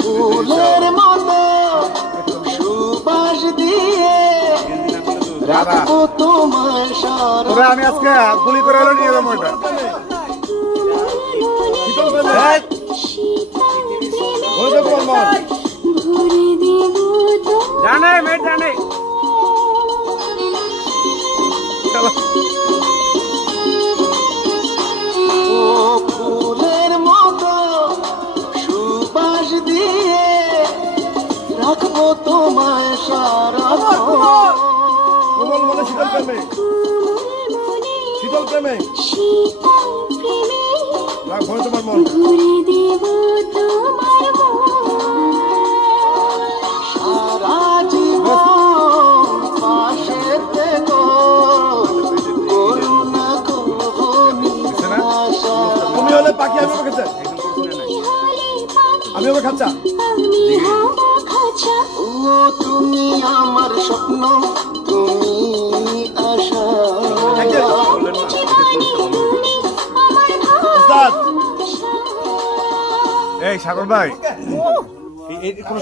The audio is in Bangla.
ফুলের মতো সুবাস দিয়ে রাখবো তোমার সারা। আমি আজকে গুলি করে হলো নিয়ে যাবো এটা। জানে মেট জানে ও ফুলের মতো সুবাস দিয়ে রাখবো তোমায় সারা। মনে শীতল প্রেমে শীতল প্রেমে রাখবো তোমার মন। সারা জীবন পাশে থেকো, করুণা তুমি হলে পাখি আমি ওকে খাচ্ছা, আমি ওকে খাচ্ছা। ও তুমি আমার স্বপ্ন, তুমি আশা। এই সাগর ভাই এই কোন